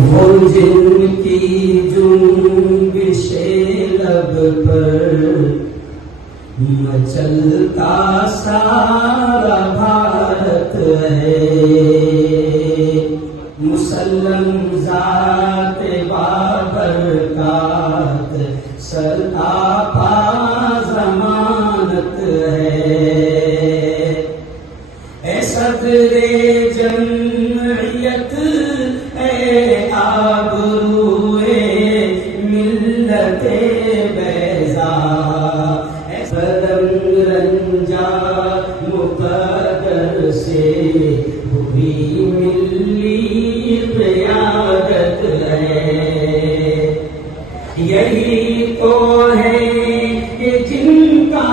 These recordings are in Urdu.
وہ جن کی جنبش لب پر مچلتا سارا بھارت ہے، مسلم ذات بابرکات سراپا ضمانت ہے۔ اے صدر جمعیت، اے آبروئے ملت بیضا، اے رنگ رنجا مقدر سے ہوئی ملی قیادت ہے۔ یہی تو ہے کہ جن کا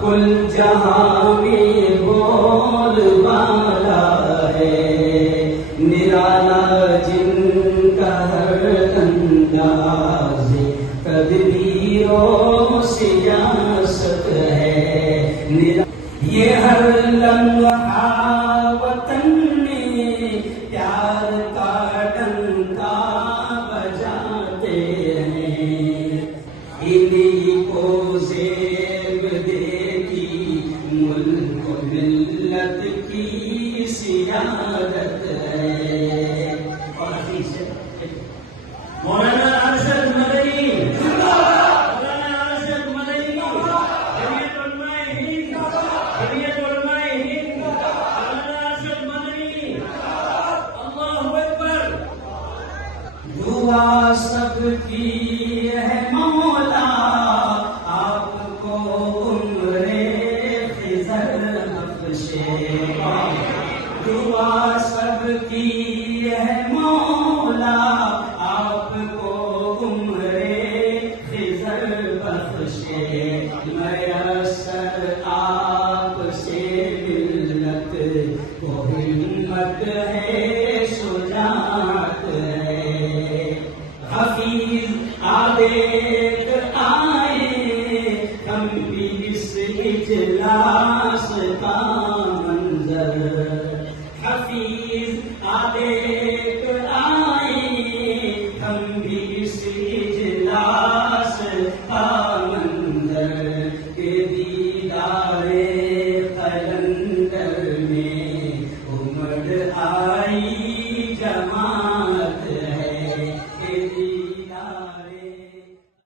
کل جہاں میں بول بالا ہے، نرالا جن کا ہر انداز تدبیر و سیاست ہے۔ یہ ہر لمحہ وطن میں پیار کا ڈنکا بجاتے ہیں، انہی کو زیب دے کی ملک و ملت کی سیادت ہے۔ اور حدیث ہے مولانا ارشد مدنی، مولانا ارشد مدنی، جمعیت علماء ہند، جمعیت علماء ہند، مولانا ارشد مدنی، اللہ اکبر۔ دعا سب کی ہے مولا، آپ کو عمر خضر بخشے۔ دعا سب کی ہے مولا، آپ کو عمر خضر بخشے۔ میسر آپ سے ملت کو ہمت ہے، شجاعت ہے۔ حفیظ آبیک آئے ہم بھی اس اجلاس کا منظر، حفیظ آبیک آئے ہم بھی اس اجلاس کا منظر، کہ